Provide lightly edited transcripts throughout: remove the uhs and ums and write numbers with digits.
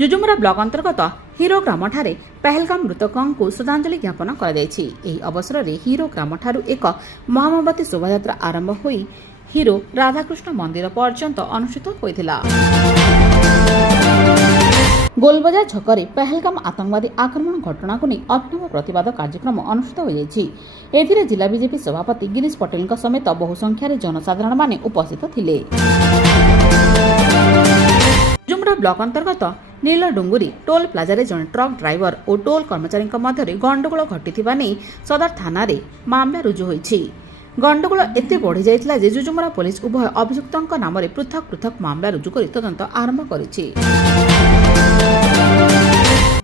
Jujumura block अंतर्गत hero ग्रामठारे Pahalgam मृतकों श्रद्धांजलि ज्ञापन अवसर में हीरो ग्रामठारू एक महामावती शोभायात्रा आरंभ हो हीरो राधाकृष्ण मंदिर पर्यंत अनुष्ठित होता। गोलबजार छकरे पहलगाम आतंकवादी आक्रमण घटना को नहीं अभिनव प्रतिवाद कार्यक्रम अनुष्ठित हो जिला बीजेपी सभापति गिरीश पटेल समेत बहु संख्यार जनसाधारण माने उपस्थित थिले। जुजुमुरा ब्लॉक अंतर्गत नीलडुंगुरी टोल प्लाजा जड़े ट्रक ड्राइवर और टोल कर्मचारी मध्य गंडगोल घटी सदर थाना मामला रुजु होईछि। गंडगोल एते बढ़ी जाइतिला जे जुजुमुरा पुलिस उभय अभियुक्तों नाम पृथक पृथक मामला रुजु कर तदंत आरंभ करिछि।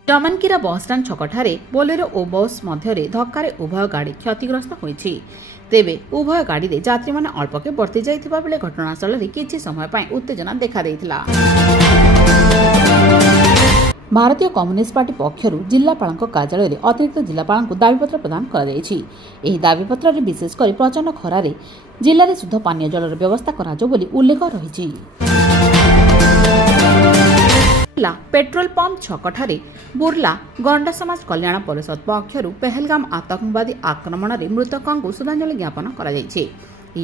जमनकीरा बसस्टाण्ड छकठारे बोलेरो और बस मध्य धक्कार उभय गाड़ी क्षतिग्रस्त होईछि। तेबे उभय गाड़ी रे यात्री माने अल्पके बर्ती जाइथिबा बेले घटनास्थल रे किछि समय पय उत्तेजना देखा देइथिला। भारतीय कम्युनिस्ट पार्टी पक्षरु जिलापाल कार्यालय में अतिरिक्त जिलापाल दाबीपत्र प्रदान कर दाबीपत्र में विशेषकर प्रचंड खरारे जिले में शुद्ध पानीय जलर व्यवस्था कराजो बोली उल्लेख रही। पेट्रोल पंप छकठारे बुर्ला गंडा समाज कल्याण परिषद पक्षरु पहलगाम आतंकवादी आक्रमण में मृतकों श्रद्धांजलि ज्ञापन कर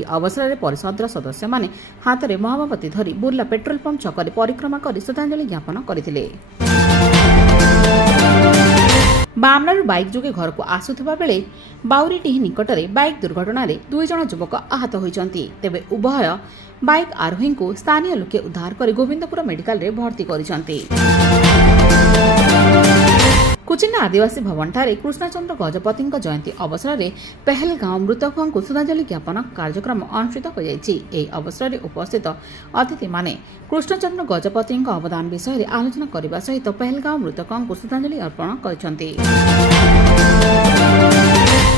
अवसर में परिषद सदस्य माने हाथ में महामावती धरी बुर्ला पेट्रोल पंप छकरे परिक्रमा कर श्रद्धांजलि ज्ञापन करथिले। बामनारू बाइक जोगे घर को आसुथिबा बेले बाउरीटीही निकटरे बाइक दुर्घटना रे 2 जण युवक आहत होइचंती। तेबे उभय बाइक आरोही को स्थानीय लोके उद्धार कर गोविंदपुर मेडिकल रे भर्ती करिसंती। कुचिना आदिवासी भवन ठारे कृष्णचंद्र गजपति जयंती अवसर में पहलगाम मृतकों श्रद्धांजलि ज्ञापन कार्यक्रम अनुष्ठित हो अवसर में उपस्थित अतिथि माने कृष्णचंद्र गजपति अवदान विषय में आलोचना करने सहित पहलगाम मृतकों श्रद्धांजलि अर्पण कर।